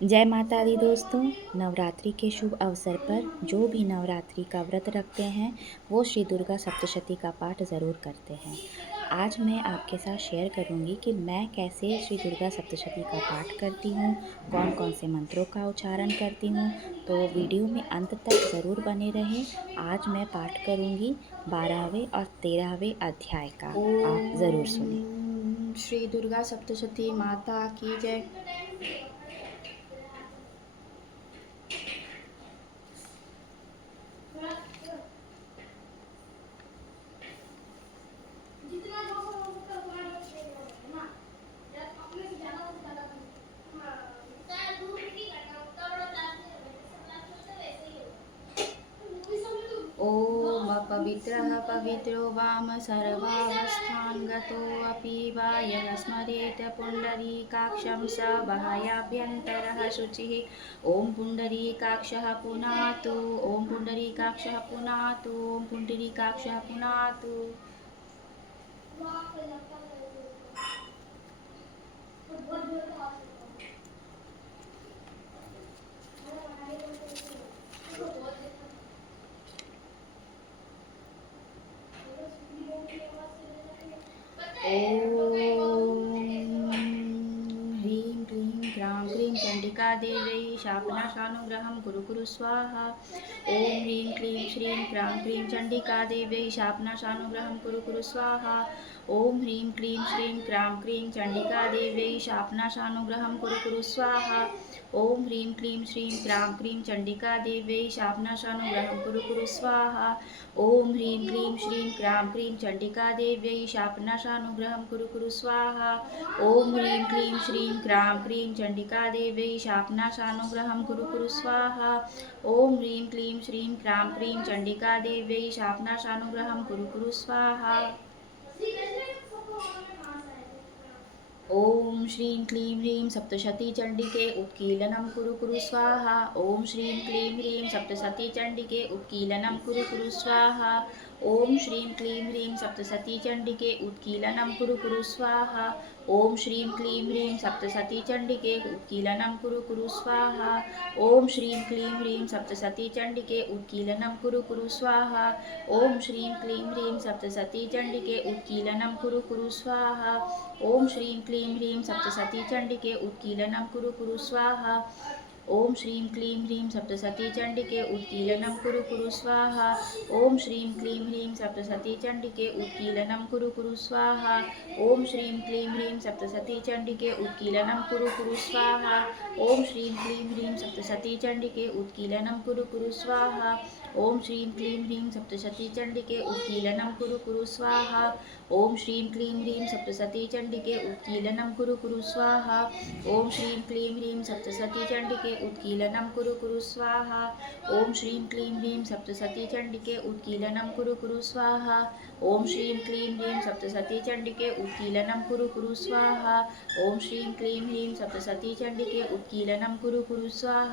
जय माता दी दोस्तों। नवरात्रि के शुभ अवसर पर जो भी नवरात्रि का व्रत रखते हैं वो श्री दुर्गा सप्तशती का पाठ ज़रूर करते हैं। आज मैं आपके साथ शेयर करूंगी कि मैं कैसे श्री दुर्गा सप्तशती का पाठ करती हूँ, कौन कौन से मंत्रों का उच्चारण करती हूँ। तो वीडियो में अंत तक ज़रूर बने रहें। आज मैं पाठ करूंगी 12वें और 13वें अध्याय का। आप ज़रूर सुने। ओम श्री दुर्गा सप्तशती माता की जय। ॐ अपवित्रः पवित्रो वाम सर्वावस्थान् गतोऽपि वा यः स्मरेत् पुण्डरीकाक्षं स बाह्याभ्यन्तरः शुचिः। ॐ पुण्डरीकाक्षः पुनातु। ॐ पुण्डरीकाक्षः पुनातु। ॐ पुण्डरीकाक्षः पुनातु। ॐ ह्रीं क्लीं ग्रां ग्रीं चण्डिकादेव्यै शापनाशानुग्रहं कुरु कुरु स्वाहा। ॐ ह्रीं क्लीं श्रीं क्रां क्रीं चण्डिकादेव्यै शापनाशानुग्रहं कुरु कुरु स्वाहा। ॐ ह्रीं क्लीं श्रीं क्रां क्रीं चण्डिकादेव्यै शापनाशानुग्रहं कुरु कुरु स्वाहा। ॐ ह्रीं क्लीं श्रीं क्रां क्रीं चण्डिकादेव्यै शापनाशानुग्रहं कुरु कुरु स्वाहा। ॐ ह्रीं क्लीं श्रीं क्रां क्रीं चण्डिकादेव्यै शापनाशानुग्रहं कुरु कुरु स्वाहा। ॐ ह्रीं क्लीं श्रीं क्रां क्रीं चण्डिकादेव्यै शापनाशानुग्रहं कुरु कुरु स्वाहा। ॐ ह्रीं क्लीं श्रीं क्रां क्रीं चण्डिकादेव्यै शापनाशानुग्रहं कुरु कुरु स्वाहा। ॐ श्रीं क्लीं ह्रीं सप्तशती चण्डिके उत्कीलनं कुरु कुरु स्वाहा। ॐ श्रीं क्लीं ह्रीं सप्तशती चण्डिके उत्कीलनं कुरु कुरु स्वाहा। ॐ श्रीं क्लीं ह्रीं सप्तशती चण्डिके उत्कीलनं कुरु कुरु स्वाहा। ॐ श्रीं क्लीं ह्रीं सप्तशती चण्डिके उत्कीलनं कुरु कुरु स्वाहा। ॐ श्रीं क्लीं ह्रीं सप्तशती चण्डिके उत्कीलनं कुरु कुरु स्वाहा। ॐ श्रीं क्लीं ह्रीं सप्तशती चण्डिके उत्कीलनं कुरु कुरु स्वाहा। ॐ श्रीं क्लीं ह्रीं सप्तशती चण्डिके उत्कीलनं कुरु कुरु स्वाहा। ॐ श्रीं क्लीं ह्रीं सप्तशती चण्डिके उत्कीलनं कुरु कुरु स्वाहा। ॐ श्रीं क्लीं ह्रीं सप्तशती चण्डिके उत्कीलनं कुरु कुरु स्वाहा। ॐ श्रीं क्लीं ह्रीं सप्तशती चण्डिके उत्कीलनं कुरु कुरु स्वाहा। ॐ श्रीं क्लीं ह्रीं सप्तशती चण्डिके उत्कीलनं कुरु कुरु स्वाहा। ॐ श्रीं क्लीं ह्रीं सप्तशती चण्डिके उत्कीलनं कुरु कुरु स्वाहा। ॐ श्रीं क्लीं ह्रीं सप्तशती चण्डिके उत्कीलनं कुरु कुरु स्वाहा। ॐ श्रीं क्लीं ह्रीं सप्तशती चण्डिके उत्कीलनं कुरु कुरु स्वाहा। ॐ श्रीं क्लीं ह्रीं सप्तशती चण्डिके उत्कीलनं कुरु कुरु स्वाहा। ॐ श्रीं क्लीं ह्रीं सप्तशती चण्डिके उत्कीलनं कुरु कुरु स्वाहा। ॐ श्रीं क्लीं ह्रीं सप्तशती चण्डिके उत्कीलनं कुरु कुरु स्वाहा।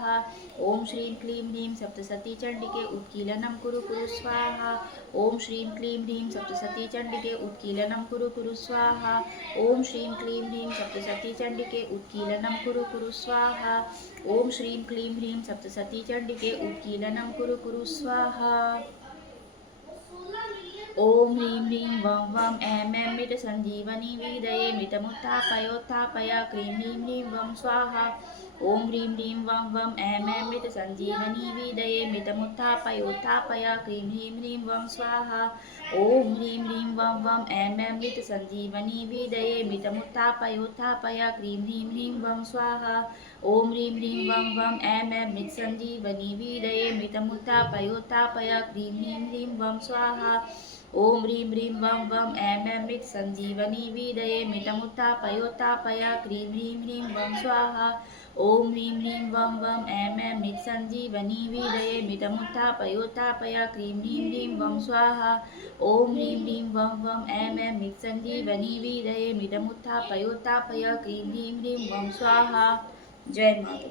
ॐ श्रीं क्लीं ह्रीं सप्तशती चण्डिके उत्कीलनं कुरु कुरु स्वाहा। ॐ श्रीं क्लीं ह्रीं सप्तशती चण्डिके उत्कीलनं कुरु कुरु स्वाहा। ॐ श्रीं क्लीं ह्रीं सप्तशती चण्डिके उत्कीलनं कुरु कुरु स्वाहा। ॐ श्रीं क्लीं ह्रीं सप्तशती चण्डिके उत्कीलनं कुरु कुरु स्वाहा। ॐ ह्रीं ह्रीं वं वं ऐं ऐं मितसञ्जीवनी विदये मितमुत्थापयोत्थापय क्रीं ह्रीं ह्रीं वं स्वाहा। ॐ ह्रीं ह्रीं वं वं ऐं ऐं मितसञ्जीवनी विदये मितमुत्थापयोत्थापय क्रीं ह्रीं ह्रीं वं स्वाहा। ॐ ह्रीं ह्रीं वं वं ऐं ऐं मितसञ्जीवनी विदये मितमुत्थापयोत्थापय क्रीं ह्रीं ह्रीं वं स्वाहा। ॐ ह्रीं ह्रीं वं वं ऐं ऐं मितसञ्जीवनी विदये मितमुत्थापयोत्थापय क्रीं ह्रीं ह्रीं वं स्वाहा। ॐ ह्रीं ह्रीं वं वं ऐं ऐं मितसञ्जीवनी विदये मितमुत्थापयोत्थापय क्रीं ह्रीं ह्रीं वं स्वाहा। ॐ ह्रीं ह्रीं वं वं ऐं ऐं मितसञ्जीवनी विदये मितमुत्थापयोत्थापय क्रीं ह्रीं ह्रीं वं स्वाहा। ॐ ह्रीं ह्रीं वं वं ऐं ऐं मितसञ्जीवनी विदये मितमुत्थापयोत्थापय क्रीं ह्रीं ह्रीं वं स्वाहा। जय माता।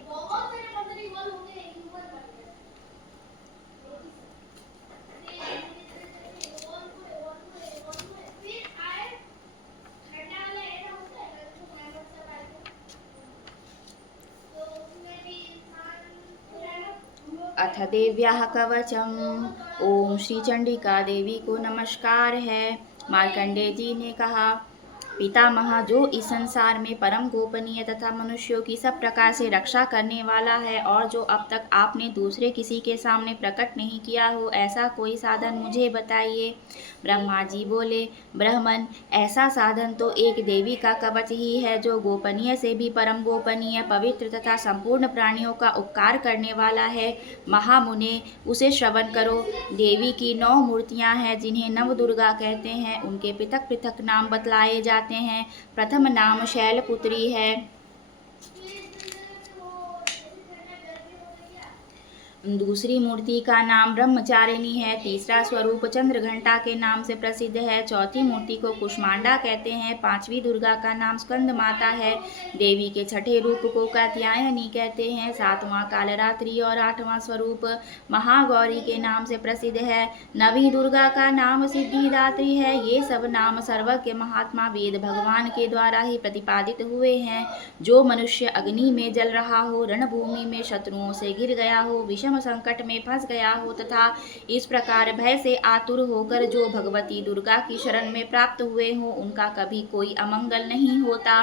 अथ देव्याः कवचम। ओम श्री चंडिका देवी को नमस्कार है। मार्कंडेय जी ने कहा, पितामह, जो इस संसार में परम गोपनीय तथा मनुष्यों की सब प्रकार से रक्षा करने वाला है और जो अब तक आपने दूसरे किसी के सामने प्रकट नहीं किया हो, ऐसा कोई साधन मुझे बताइए। ब्रह्मा जी बोले, ब्राह्मण, ऐसा साधन तो एक देवी का कवच ही है, जो गोपनीय से भी परम गोपनीय, पवित्र तथा संपूर्ण प्राणियों का उपकार करने वाला है। महामुने, उसे श्रवण करो। देवी की 9 मूर्तियां हैं, जिन्हें नव दुर्गा कहते हैं। उनके पृथक पृथक नाम बतलाए जाते हैं। प्रथम नाम शैलपुत्री है। दूसरी मूर्ति का नाम ब्रह्मचारिणी है। तीसरा स्वरूप चंद्रघंटा के नाम से प्रसिद्ध है। चौथी मूर्ति को कुष्मांडा कहते हैं। पांचवी दुर्गा का नाम स्कंद माता है। देवी के छठे रूप को कात्यायनी कहते हैं। सातवां कालरात्रि और आठवां स्वरूप महागौरी के नाम से प्रसिद्ध है। नवी दुर्गा का नाम सिद्धिदात्री है। ये सब नाम सर्वज्ञ महात्मा वेद भगवान के द्वारा ही प्रतिपादित हुए हैं। जो मनुष्य अग्नि में जल रहा हो, रणभूमि में शत्रुओं से घिर गया हो, विषम संकट में फंस गया हो तथा इस प्रकार भय से आतुर होकर जो भगवती दुर्गा की शरण में प्राप्त हुए हो, उनका कभी कोई अमंगल नहीं होता।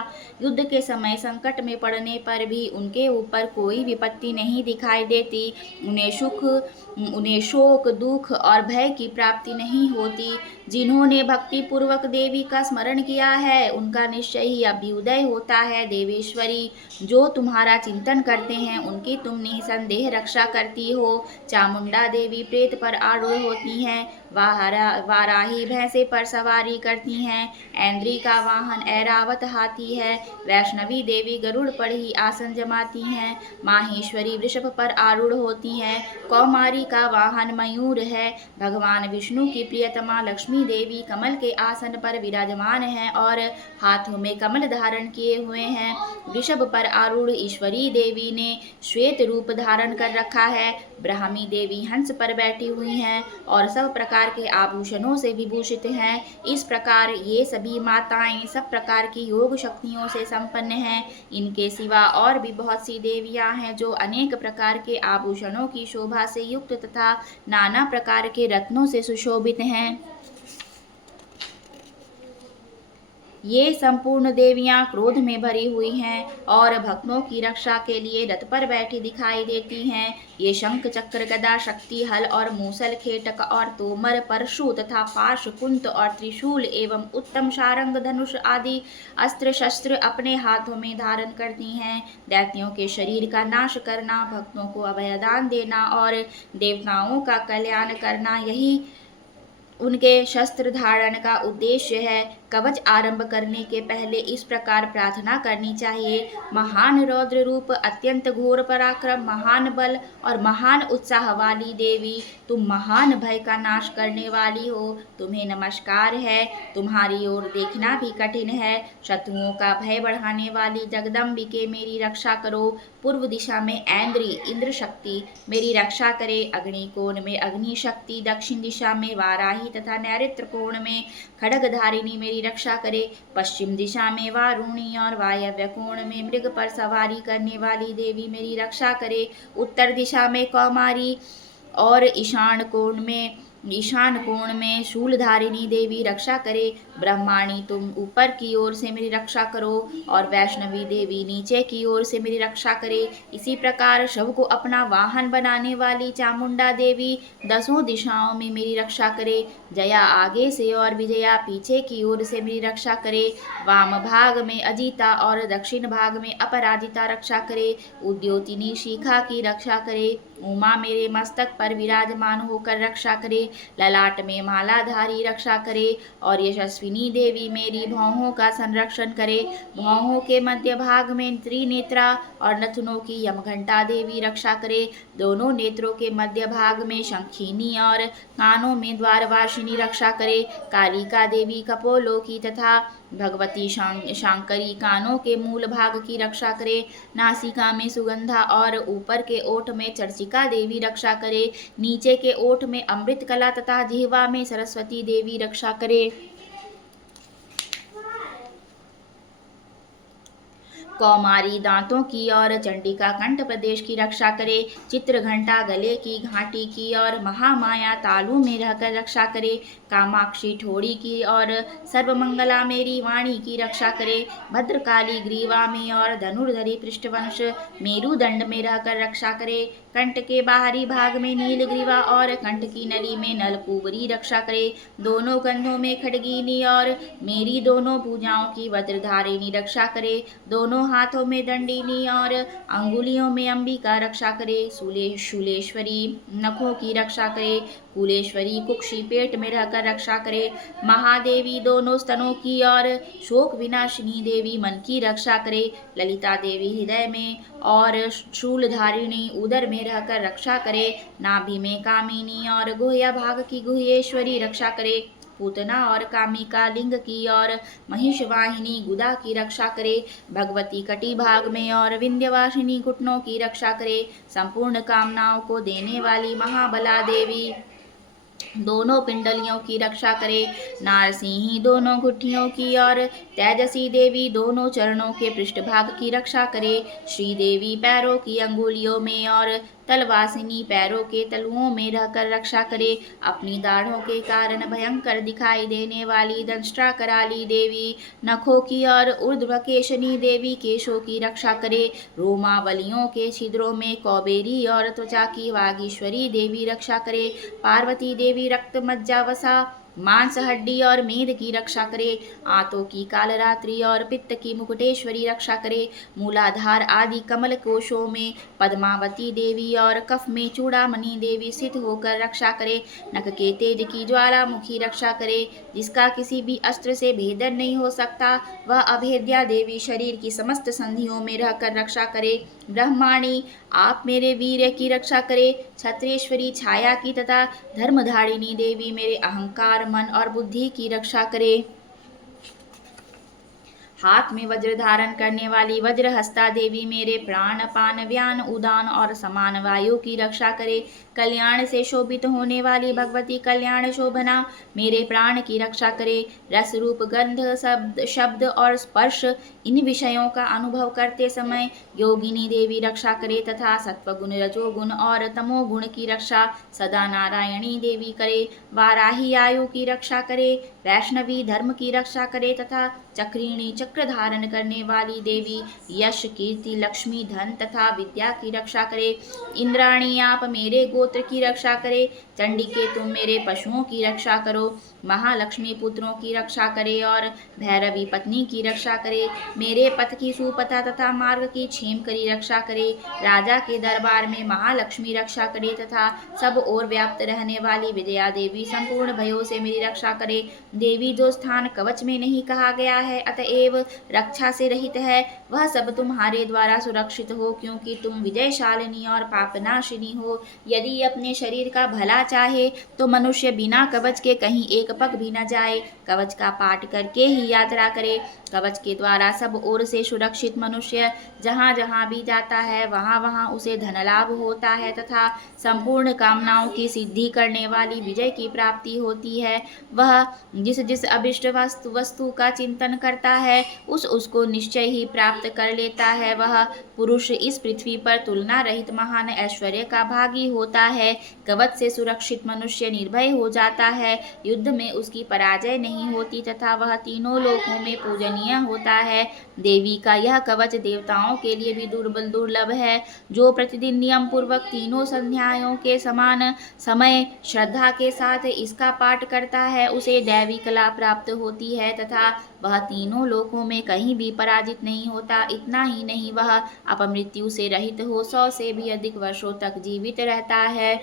युद्ध के समय संकट में पड़ने पर भी उनके ऊपर कोई विपत्ति नहीं दिखाई देती। उन्हें शोक, दुख और भय की प्राप्ति नहीं होती। जिन्होंने भक्ति पूर्वक देवी का स्मरण किया है, उनका निश्चय ही अभ्युदय होता है। देवेश्वरी, जो तुम्हारा चिंतन करते हैं, उनकी तुम निसंदेह रक्षा करती हो। चामुंडा देवी प्रेत पर आरूढ़ होती हैं। वाराही भैंसे पर सवारी करती हैं। ऐन्द्री का वाहन ऐरावत हाथी है। वैष्णवी देवी गरुड़ पर ही आसन जमाती हैं। माहेश्वरी वृषभ पर आरूढ़ होती हैं। कौमारी का वाहन मयूर है। भगवान विष्णु की प्रियतमा लक्ष्मी देवी कमल के आसन पर विराजमान है और हाथों में कमल धारण किए हुए हैं। वृषभ पर आरूढ़ ईश्वरी देवी ने श्वेत रूप धारण कर रखा है। ब्राह्मी देवी हंस पर बैठी हुई हैं और सब प्रकार के आभूषणों से विभूषित हैं। इस प्रकार ये सभी माताएं सब प्रकार की योग शक्तियों से संपन्न हैं। इनके सिवा और भी बहुत सी देवियां हैं, जो अनेक प्रकार के आभूषणों की शोभा से युक्त तथा नाना प्रकार के रत्नों से सुशोभित हैं। ये संपूर्ण देवियां क्रोध में भरी हुई हैं और भक्तों की रक्षा के लिए रथ पर बैठी दिखाई देती हैं। ये शंख, चक्र, गदा, शक्ति, हल और मूसल, खेटक और तोमर, परशु तथा पाश, कुंत और त्रिशूल एवं उत्तम शारंग, धनुष आदि अस्त्र शस्त्र अपने हाथों में धारण करती हैं। दैत्यों के शरीर का नाश करना, भक्तों को अभयदान देना और देवताओं का कल्याण करना, यही उनके शस्त्र धारण का उद्देश्य है। कवच आरंभ करने के पहले इस प्रकार प्रार्थना करनी चाहिए। महान रौद्र रूप, अत्यंत घोर पराक्रम, महान बल और महान उत्साह वाली देवी, तुम महान भय का नाश करने वाली हो। तुम्हें नमस्कार है। तुम्हारी ओर देखना भी कठिन है। शत्रुओं का भय बढ़ाने वाली जगदम्बिके, मेरी रक्षा करो। पूर्व दिशा में ऐन्द्री इंद्र शक्ति मेरी रक्षा करे। अग्नि कोण में अग्नि शक्ति, दक्षिण दिशा में वाराही तथा नैऋत्य कोण में खड्गधारिणी मेरी रक्षा करे। पश्चिम दिशा में वारुणी और वायव्य कोण में मृग पर सवारी करने वाली देवी मेरी रक्षा करे। उत्तर दिशा में कौमारी और ईशान कोण में शूलधारिणी देवी रक्षा करे। ब्रह्माणी, तुम ऊपर की ओर से मेरी रक्षा करो और वैष्णवी देवी नीचे की ओर से मेरी रक्षा करे। इसी प्रकार शव को अपना वाहन बनाने वाली चामुंडा देवी 10 दिशाओं में मेरी रक्षा करे। जया आगे से और विजया पीछे की ओर से मेरी रक्षा करे। वाम भाग में अजिता और दक्षिण भाग में अपराजिता रक्षा करे। उद्योतिनी शिखा की रक्षा करे। उमा मेरे मस्तक पर विराजमान होकर रक्षा करे। ललाट में मालाधारी रक्षा करे और यशस्विनी देवी मेरी भौहों का संरक्षण करे। भौहों के मध्य भाग में त्रिनेत्रा और नथुनों की यमघंटा देवी रक्षा करे। दोनों नेत्रों के मध्य भाग में शंखिनी और कानों में द्वारवासिनी रक्षा करे। कालिका देवी कपोलों की तथा भगवती शांकरी कानों के मूल भाग की रक्षा करे। नासिका में सुगंधा और ऊपर के ओठ में चर्चिका देवी रक्षा करे। नीचे के ओठ में अमृत कला तथा जिह्वा में सरस्वती देवी रक्षा करे। कौमारी दांतों की और चंडिका कंठ प्रदेश की रक्षा करे। चित्र घंटा गले की घाटी की और महामाया तालु में रहकर रक्षा करे। कामाक्षी ठोड़ी की और सर्वमंगला मेरी वाणी की रक्षा करे। भद्रकाली ग्रीवा में और धनुर्धरी पृष्ठवंश मेरुदंड में रहकर रक्षा करे। कंठ के बाहरी भाग में नील ग्रीवा और कंठ की नली में नलकुबरी रक्षा करे। दोनों कंधों में खड़गीनी और मेरी दोनों भुजाओं की वज्रधारिणी रक्षा करे। दोनों हाथों में दंडिनी और अंगुलियों में अंबिका रक्षा करे। शूलेश्वरी नखों की रक्षा करे। कुलेश्वरी कुक्षी पेट में रहकर रक्षा करे। महादेवी दोनों स्तनों की और शोक विनाशिनी देवी मन की रक्षा करे। ललिता देवी हृदय में और शूलधारिणी उदर में रहकर रक्षा करे। नाभि में कामिनी और गुह्या भाग की गुह्येश्वरी रक्षा करे। पूतना और कामिका लिंग की और महिषवाहिनी गुदा की रक्षा करे। भगवती कटी भाग में और विंध्यवासिनी घुटनों की रक्षा करे। संपूर्ण कामनाओं को देने वाली महाबला देवी दोनों पिंडलियों की रक्षा करे। नारसिंही दोनों घुटियों की और तेजसी देवी दोनों चरणों के पृष्ठभाग की रक्षा करे। श्रीदेवी पैरों की अंगुलियों में और तलवासिनी पैरों के तलुओं में रहकर रक्षा करे। अपनी दाढ़ों के कारण भयंकर दिखाई देने वाली दंष्ट्रा कराली देवी नखों की और ऊर्ध्वकेशनी देवी केशों की रक्षा करे। रोमावलियों के छिद्रों में कौबेरी और त्वचा की वागीश्वरी देवी रक्षा करे। पार्वती देवी रक्त मज्जा वसा मांस हड्डी और मेद की रक्षा करे। आंतों की कालरात्रि और पित्त की मुकुटेश्वरी रक्षा करे। मूलाधार आदि कमल कोशों में पद्मावती देवी और कफ में चूड़ामणि देवी स्थित होकर रक्षा करे। नख के तेज की ज्वालामुखी रक्षा करे। जिसका किसी भी अस्त्र से भेदन नहीं हो सकता, वह अभेद्या देवी शरीर की समस्त संधियों में रहकर रक्षा करे। ब्रह्माणी आप मेरे वीर्य की रक्षा करे। क्षत्रेश्वरी छाया की तथा धर्मधारिणी देवी मेरे अहंकार मन और बुद्धि की रक्षा करे। हाथ में वज्र धारण करने वाली वज्रहस्ता देवी मेरे प्राण पान व्यान उदान और समान वायु की रक्षा करे। कल्याण से शोभित होने वाली भगवती कल्याण शोभना मेरे प्राण की रक्षा करे। रस रूप गंध शब्द और स्पर्श इन विषयों का अनुभव करते समय योगिनी देवी रक्षा करे तथा सत्वगुण रजोगुण और तमोगुण की रक्षा सदा नारायणी देवी करे। वाराही आयु की रक्षा करे। वैष्णवी धर्म की रक्षा करे तथा चक्रिणी चक्र धारण करने वाली देवी यश कीर्ति लक्ष्मी धन तथा विद्या की रक्षा करे। इंद्राणी आप मेरे गोत्र की रक्षा करे। चंडिके तुम मेरे पशुओं की रक्षा करो। महालक्ष्मी पुत्रों की रक्षा करे और भैरवी पत्नी की रक्षा करे। मेरे पथ की सुपथा तथा मार्ग की क्षेम करी रक्षा करे। राजा के दरबार में महालक्ष्मी रक्षा करे तथा सब ओर व्याप्त रहने वाली विजया देवी संपूर्ण भयों से मेरी रक्षा करे। देवी जो स्थान कवच में नहीं कहा गया है अतएव रक्षा से रहित है, वह सब तुम्हारे द्वारा सुरक्षित हो, क्योंकि तुम विजयशालिनी और पापनाशिनी हो। यदि अपने शरीर का भला चाहे तो मनुष्य बिना कवच के कहीं एक पग भी न जाए, कवच का पाठ करके ही यात्रा करे। कवच के द्वारा सब ओर से सुरक्षित मनुष्य जहाँ जहाँ भी जाता है वहाँ वहाँ उसे धन लाभ होता है तथा संपूर्ण कामनाओं की सिद्धि करने वाली विजय की प्राप्ति होती है। वह जिस जिस अभिष्ट वस्तु का चिंतन करता है उसको निश्चय ही प्राप्त कर लेता है। वह पुरुष इस पृथ्वी पर तुलना रहित महान ऐश्वर्य का भागी होता है। कवच से सुरक्षित मनुष्य निर्भय हो जाता है, युद्ध में उसकी पराजय नहीं होती तथा वह तीनों लोकों में पूजनीय होता है। देवी का यह कवच देवताओं के लिए भी दुर्लभ है। जो प्रतिदिन नियम पूर्वक तीनों संध्याओं के समान समय श्रद्धा के साथ इसका पाठ करता है उसे दैवी कला प्राप्त होती है तथा वह तीनों लोकों में कहीं भी पराजित नहीं होता। इतना ही नहीं, वह अपमृत्यु से रहित हो 100 से भी अधिक वर्षों तक जीवित रहता है।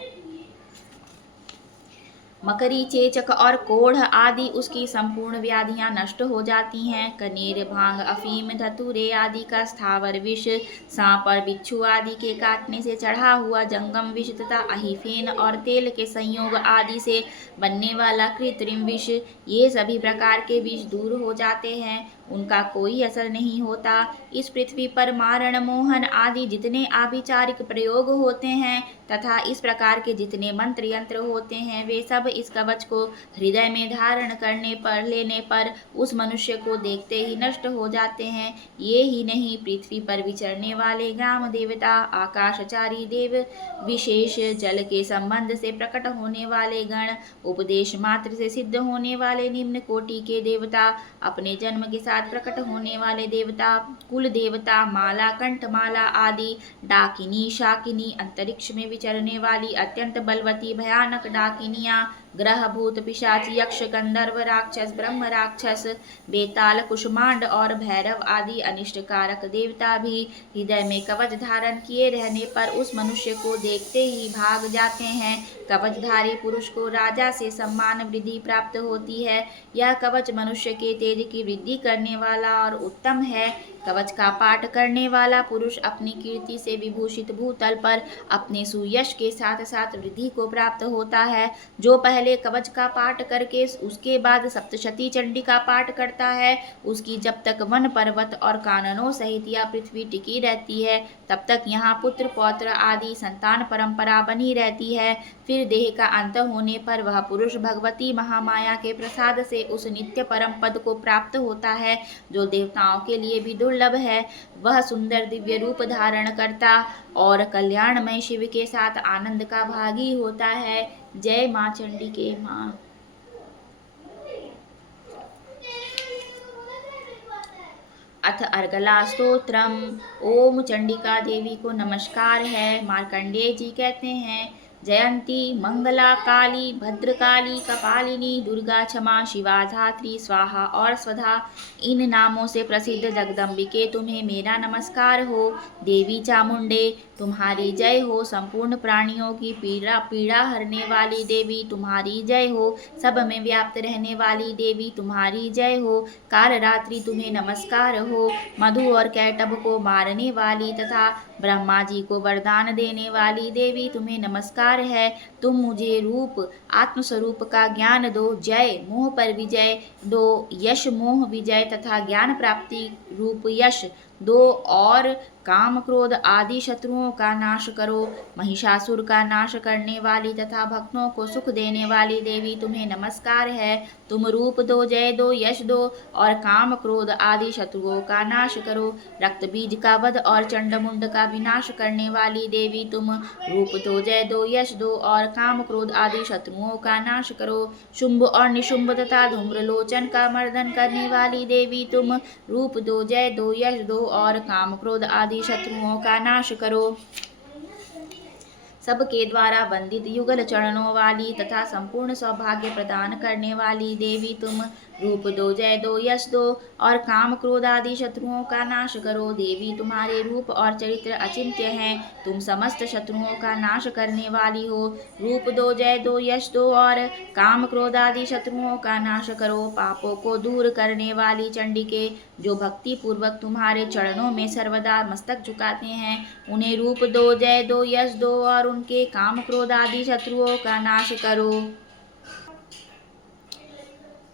मकरी चेचक और कोढ़ आदि उसकी संपूर्ण व्याधियां नष्ट हो जाती हैं। कनेर भांग अफीम धतूरे आदि का स्थावर विष, सांप और बिच्छू आदि के काटने से चढ़ा हुआ जंगम विष तथा अहिफेन और तेल के संयोग आदि से बनने वाला कृत्रिम विष, ये सभी प्रकार के विष दूर हो जाते हैं। उनका कोई असर नहीं होता। इस पृथ्वी पर मारण, मोहन आदि जितने आभिचारिक प्रयोग होते हैं तथा इस प्रकार के जितने मंत्र यंत्र होते हैं, वे सब इस कवच को हृदय में धारण करने पर लेने पर उस मनुष्य को देखते ही नष्ट हो जाते हैं। ये ही नहीं, पृथ्वी पर विचरने वाले ग्राम देवता, आकाशचारी देव, विशेष जल के संबंध से प्रकट होने वाले गण, उपदेश मात्र से सिद्ध होने वाले निम्न कोटि के देवता, अपने जन्म के साथ प्रकट होने वाले देवता, कुल देवता, माला, कंठमाला आदि, डाकिनी, शाकिनी, अंतरिक्ष में विचरने वाली अत्यंत बलवती भयानक डाकिनियां, ग्रह, भूत, पिशाच, यक्ष, गंधर्व, राक्षस, ब्रह्म राक्षस, बेताल, कुष्मांड और भैरव आदि अनिष्टकारक देवता भी हृदय में कवच धारण किए रहने पर उस मनुष्य को देखते ही भाग जाते हैं। कवचधारी पुरुष को राजा से सम्मान वृद्धि प्राप्त होती है। यह कवच मनुष्य के तेज की वृद्धि करने वाला और उत्तम है। कवच का पाठ करने वाला पुरुष अपनी कीर्ति से विभूषित भूतल पर अपने सुयश के साथ साथ वृद्धि को प्राप्त होता है। जो पहले कवच का पाठ करके उसके बाद सप्तशती चंडी का पाठ करता है, उसकी जब तक वन पर्वत और काननों सहित यह पृथ्वी टिकी रहती है, तब तक यहाँ पुत्र पौत्र आदि संतान परंपरा बनी रहती है। फिर देह का अंत होने पर वह पुरुष भगवती महामाया के प्रसाद से उस नित्य परम पद को प्राप्त होता है, जो देवताओं के लिए भी दुर्लभ है। वह सुंदर दिव्य रूप धारण करता और कल्याणमय शिव के साथ आनंद का भागी होता है। जय माँ चंडिके माँ। अथ अर्गला स्तोत्रम। ओम चंडिका देवी को नमस्कार है। मार्कंडेय जी कहते हैं, जयंती, मंगला, काली, भद्रकाली, कपालिनी, दुर्गा, क्षमा, शिवा, धात्री, स्वाहा और स्वधा, इन नामों से प्रसिद्ध जगदम्बिके तुम्हें मेरा नमस्कार हो। देवी चामुंडे, तुम्हारी जय हो। संपूर्ण प्राणियों की पीड़ा हरने वाली देवी, तुम्हारी जय हो। सब में व्याप्त रहने वाली देवी, तुम्हारी जय हो। काल रात्रि, तुम्हें नमस्कार हो। मधु और कैटभ को मारने वाली तथा ब्रह्मा जी को वरदान देने वाली देवी, तुम्हें नमस्कार है। तुम मुझे रूप आत्मस्वरूप का ज्ञान दो। जय मोह पर विजय दो, यश मोह विजय तथा ज्ञान प्राप्ति रूप यश दो, और काम क्रोध आदि शत्रुओं का नाश करो। महिषासुर का नाश करने वाली तथा भक्तों को सुख देने वाली देवी, तुम्हें नमस्कार है। तुम रूप दो, जय दो, यश दो और काम क्रोध आदि शत्रुओं का नाश करो। रक्त बीज का वध और चंडमुंड का विनाश करने वाली देवी, तुम रूप दो, जय दो, यश दो और काम क्रोध आदि शत्रुओं का नाश करो। शुंभ और निशुंभ तथा धूम्रलोचन का मर्दन करने वाली देवी, तुम रूप दो, जय दो, यश दो और काम क्रोध आदि शत्रुओं का नाश करो। सबके द्वारा वंदित युगल चरणों वाली तथा संपूर्ण सौभाग्य प्रदान करने वाली देवी, तुम रूप दो, जय दो, यश दो और काम क्रोध आदि शत्रुओं का नाश करो। देवी, तुम्हारे रूप और चरित्र अचिंत्य हैं। तुम समस्त शत्रुओं का नाश करने वाली हो। रूप दो, जय दो, यश दो और काम क्रोध आदि शत्रुओं का नाश करो। पापों को दूर करने वाली चंडिके, जो भक्ति पूर्वक तुम्हारे चरणों में सर्वदा मस्तक झुकाते हैं, उन्हें रूप दो, जय दो, यश दो और उनके काम क्रोध आदि शत्रुओं का नाश करो।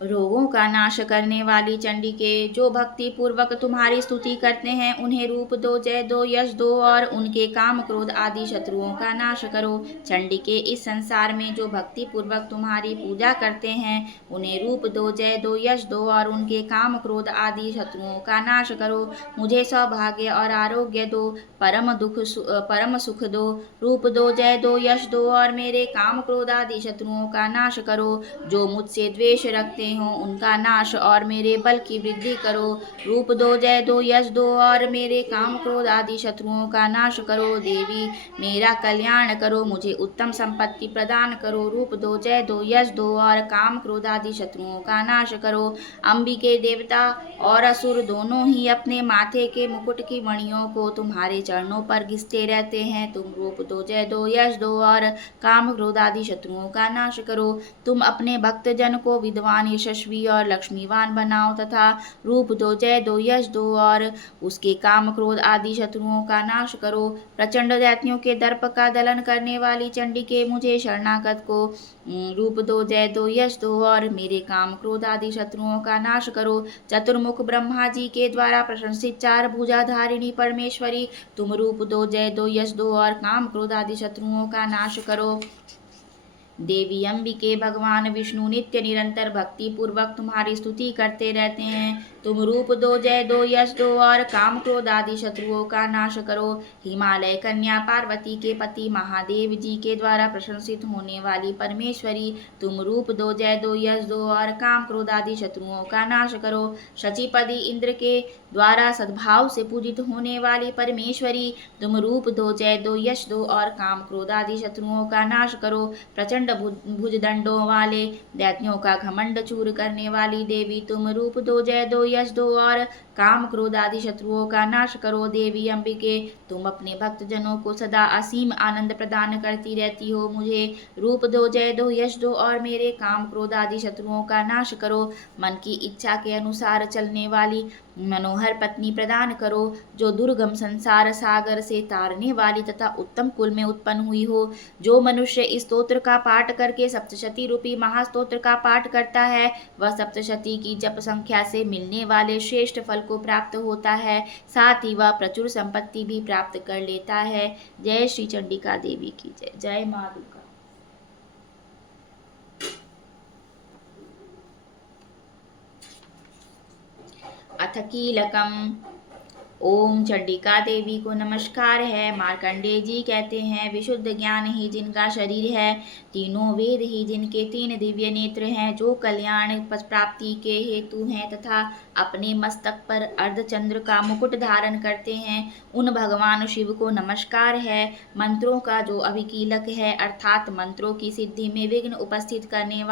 रोगों का नाश करने वाली चंडिके, जो भक्ति पूर्वक तुम्हारी स्तुति करते हैं, उन्हें रूप दो, जय दो, यश दो और उनके काम क्रोध आदि शत्रुओं का नाश करो। चंडिके, इस संसार में जो भक्ति पूर्वक तुम्हारी पूजा करते हैं, उन्हें रूप दो, जय दो, यश दो और उनके काम क्रोध आदि शत्रुओं का नाश करो। मुझे सौभाग्य और आरोग्य दो, परम सुख दो। रूप दो, जय दो, यश दो और मेरे काम क्रोध आदि शत्रुओं का नाश करो। जो मुझसे द्वेष रखते हो, उनका नाश और मेरे बल की वृद्धि करो। रूप दो, जय दो, यश दो और मेरे काम क्रोध आदि शत्रुओं का नाश करो। देवी, मेरा कल्याण करो, मुझे उत्तम संपत्ति प्रदान करो। रूप दो, जय दो, यश दो और काम क्रोध आदि शत्रुओं का नाश करो। अंबिके, देवता और असुर दोनों ही अपने माथे के मुकुट की मणियों को तुम्हारे चरणों पर घिसते रहते हैं। तुम रूप दो, जय दो, यश दो और काम क्रोध आदि शत्रुओं का नाश करो। तुम अपने भक्त जन को विद्वान यशस्वी और लक्ष्मीवान बनाओ तथा रूप दो, जय दो, यश दो और उसके काम क्रोध आदि शत्रुओं का नाश करो। प्रचंड दैत्यों के दर्प का दलन करने वाली चंडिके मुझे शरणागत को रूप दो, जय दो, यश दो और मेरे काम क्रोध आदि शत्रुओं का नाश करो। चतुर्मुख ब्रह्मा जी के द्वारा प्रशंसित चार भुजाधारिणी परमेश्वरी, तुम रूप दो, जय दो, यश दो और काम क्रोध आदि शत्रुओं का नाश करो। देवी अंबिके भगवान विष्णु नित्य निरंतर भक्ति पूर्वक तुम्हारी स्तुति करते रहते हैं। तुम रूप दो, जय दो, यश दो और काम क्रोध आदि शत्रुओं का नाश करो। हिमालय कन्या पार्वती के पति महादेव जी के द्वारा प्रशंसित होने वाली परमेश्वरी, तुम रूप दो, जय दो, यश दो और काम क्रोध आदि शत्रुओं का नाश करो। शचीपति इंद्र के द्वारा सद्भाव से पूजित होने वाली परमेश्वरी, तुम रूप दो, जय दो, यश दो और काम क्रोध आदि शत्रुओं का नाश करो। प्रचंड भुजदंडों वाले दैत्यों का घमंड चूर करने वाली देवी, तुम रूप दो, जय दो, यश दो और काम क्रोध आदि शत्रुओं का नाश करो। देवी अंबिके, तुम अपने भक्त जनों को सदा असीम आनंद प्रदान करती रहती हो। मुझे रूप दो, जय दो, यश दो और मेरे काम क्रोध आदि शत्रुओं का नाश करो। मन की इच्छा के अनुसार चलने वाली मनोहर पत्नी प्रदान करो, जो दुर्गम संसार सागर से तारने वाली तथा उत्तम कुल में उत्पन्न हुई हो। जो मनुष्य इस स्तोत्र का पाठ करके सप्तशती रूपी महास्तोत्र का पाठ करता है, वह सप्तशती की जप संख्या से मिलने वाले श्रेष्ठ फल को प्राप्त होता है, साथ ही वह प्रचुर संपत्ति भी प्राप्त कर लेता है। जय श्री चंडिका देवी की जय। जय माँ दुर्गा। अथ कीलकम। ओम चंडिका देवी को नमस्कार है। मार्कंडेय जी कहते हैं, विशुद्ध ज्ञान ही जिनका शरीर है, तीनों वेद ही जिनके तीन दिव्य नेत्र हैं, जो कल्याण प्राप्ति के हेतु हैं तथा अपने मस्तक पर अर्धचंद्र का मुकुट धारण करते हैं, उन भगवान शिव को नमस्कार है। मंत्रों का जो अभिकीलक है, अर्थात मंत्रों की सिद्धि में विघ्न उपस्थित करने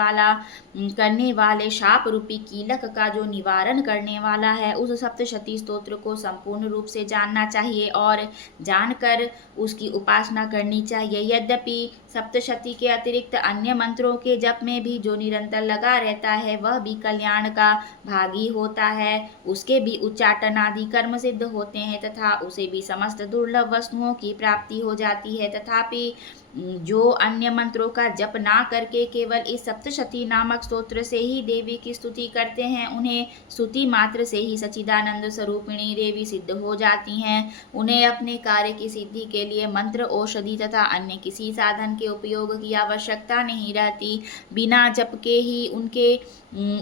वाले शाप रूपी कीलक का जो निवारण करने वाला है, उस सप्तशती स्तोत्र को संपूर्ण रूप से जानना चाहिए और जानकर उसकी उपासना करनी चाहिए। यद्यपि सप्तशती के अतिरिक्त अन्य मंत्रों के जप में भी जो निरंतर लगा रहता है, वह भी कल्याण का भागी होता है। उसके भी उच्चाटन आदि कर्म सिद्ध होते हैं तथा उसे भी समस्त दुर्लभ वस्तुओं की प्राप्ति हो जाती है। तथापि जो अन्य मंत्रों का जप ना करके केवल इस सप्तशती नामक स्तोत्र से ही देवी की स्तुति करते हैं, उन्हें स्तुति मात्र से ही सच्चिदानंद स्वरूपिणी देवी सिद्ध हो जाती हैं। उन्हें अपने कार्य की सिद्धि के लिए मंत्र, औषधि तथा अन्य किसी साधन के उपयोग की आवश्यकता नहीं रहती। बिना जप के ही उनके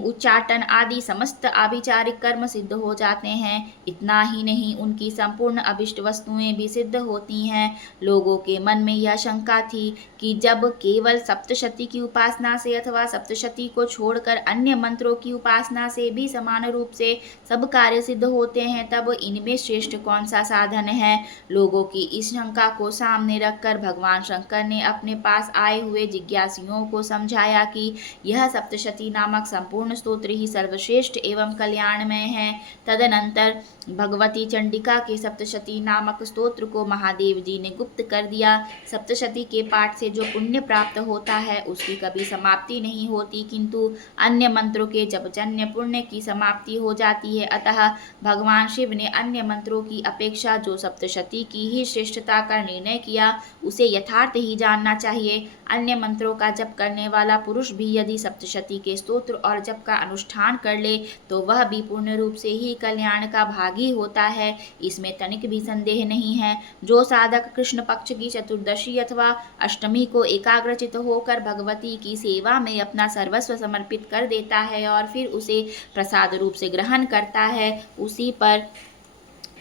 उच्चाटन आदि समस्त आभिचारिक कर्म सिद्ध हो जाते हैं। इतना ही नहीं, उनकी संपूर्ण अभिष्ट वस्तुएं भी सिद्ध होती हैं। लोगों के मन में यह शंका थी कि जब केवल सप्तशती की उपासना से अथवा सप्तशती को छोड़कर अन्य मंत्रों की उपासना से भी समान रूप से सब कार्य सिद्ध होते हैं, तब इनमें श्रेष्ठ कौन सा साधन है। लोगों की इस शंका को सामने रखकर भगवान शंकर ने अपने पास आए हुए जिज्ञासुओं को समझाया कि यह सप्तशती नामक संपूर्ण स्तोत्र ही सर्वश्रेष्ठ एवं कल्याणमय है। तदनंतर भगवती चंडिका के सप्तशती नामक स्तोत्र को महादेव जी ने गुप्त कर दिया। सप्तशती के पाठ से जो पुण्य प्राप्त होता है, उसकी कभी समाप्ति नहीं होती, किंतु अन्य मंत्रों के जपजन्य पुण्य की समाप्ति हो जाती है। अतः भगवान शिव ने अन्य मंत्रों की अपेक्षा जो सप्तशती की ही श्रेष्ठता का निर्णय किया, उसे यथार्थ ही जानना चाहिए। अन्य मंत्रों का जप करने वाला पुरुष भी यदि सप्तशती के स्तोत्र और जप का अनुष्ठान कर ले, तो वह भी पूर्ण रूप से ही कल्याण का भागी होता है, इसमें तनिक भी संदेह नहीं है। जो साधक कृष्ण पक्ष की चतुर्दशी अथवा अष्टमी को एकाग्रचित होकर भगवती की सेवा में अपना सर्वस्व समर्पित कर देता है और फिर उसे प्रसाद रूप से ग्रहण करता है, उसी पर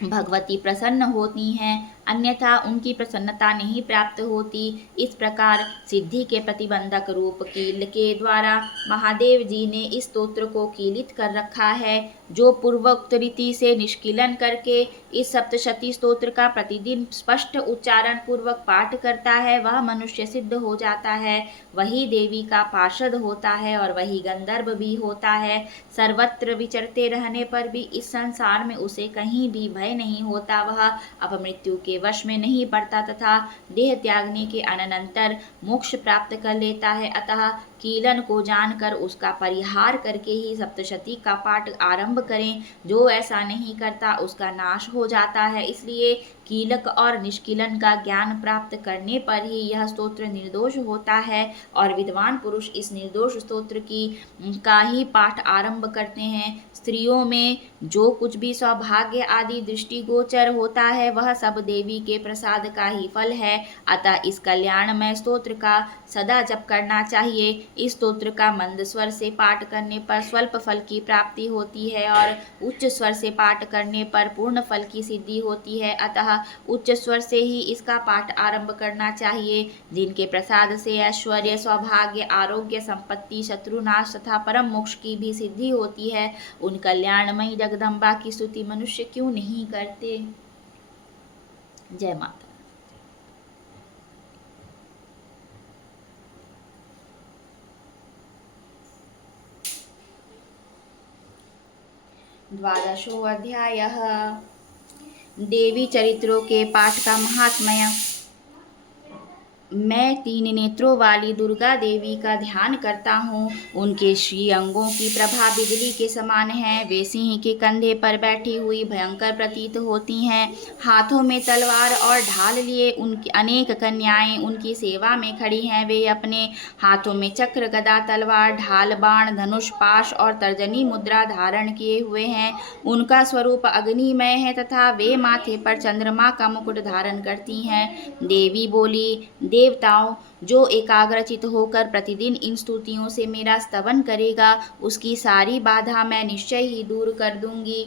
भगवती प्रसन्न होती हैं, अन्यथा उनकी प्रसन्नता नहीं प्राप्त होती। इस प्रकार सिद्धि के प्रतिबंधक रूप कील के द्वारा महादेव जी ने इस स्तोत्र को कीलित कर रखा है। जो पूर्वोक्त रीति से निष्कीलन करके इस सप्तशती स्तोत्र का प्रतिदिन स्पष्ट उच्चारण पूर्वक पाठ करता है, वह मनुष्य सिद्ध हो जाता है, वही देवी का पार्षद होता है और वही गंधर्व भी होता है। सर्वत्र विचरते रहने पर भी इस संसार में उसे कहीं भी भय नहीं होता। वह अपमृत्यु के वश में नहीं पड़ता तथा देह त्यागने के अनंतर मोक्ष प्राप्त कर लेता है। अतः कीलन को जानकर उसका परिहार करके ही सप्तशती का पाठ आरंभ करें। जो ऐसा नहीं करता उसका नाश हो जाता है। इसलिए कीलक और निष्कीलन का ज्ञान प्राप्त करने पर ही यह स्तोत्र निर्दोष होता है और विद्वान पुरुष इस निर्दोष स्तोत्र का ही पाठ आरंभ करते हैं। स्त्रियों में जो कुछ भी सौभाग्य आदि दृष्टिगोचर होता है वह सब देवी के प्रसाद का ही फल है। अतः इस कल्याणमय स्तोत्र का सदा जप करना चाहिए। इस स्तोत्र का मंद स्वर से पाठ करने पर स्वल्प फल की प्राप्ति होती है और उच्च स्वर से पाठ करने पर पूर्ण फल की सिद्धि होती है। अतः उच्च स्वर से ही इसका पाठ आरंभ करना चाहिए। जिनके प्रसाद से ऐश्वर्य, सौभाग्य, आरोग्य, संपत्ति, शत्रुनाश तथा परम मोक्ष की भी सिद्धि होती है, उन कल्याणमयी जगदम्बा की स्तुति मनुष्य क्यों नहीं करते। जय माता। द्वादशो अध्यायः देवी चरित्रों के पाठ का महात्म्य। मैं 3 नेत्रों वाली दुर्गा देवी का ध्यान करता हूँ। उनके श्री अंगों की प्रभा बिजली के समान है। वे सिंह के कंधे पर बैठी हुई भयंकर प्रतीत होती हैं। हाथों में तलवार और ढाल लिए उनकी अनेक कन्याएं उनकी सेवा में खड़ी हैं। वे अपने हाथों में चक्र, गदा, तलवार, ढाल, बाण, धनुष, पाश और तर्जनी मुद्रा धारण किए हुए हैं। उनका स्वरूप अग्निमय है तथा वे माथे पर चंद्रमा का मुकुट धारण करती हैं। देवी बोली, देवताओं, जो एकाग्रचित होकर प्रतिदिन इन स्तुतियों से मेरा स्तवन करेगा उसकी सारी बाधा मैं निश्चय ही दूर कर दूंगी।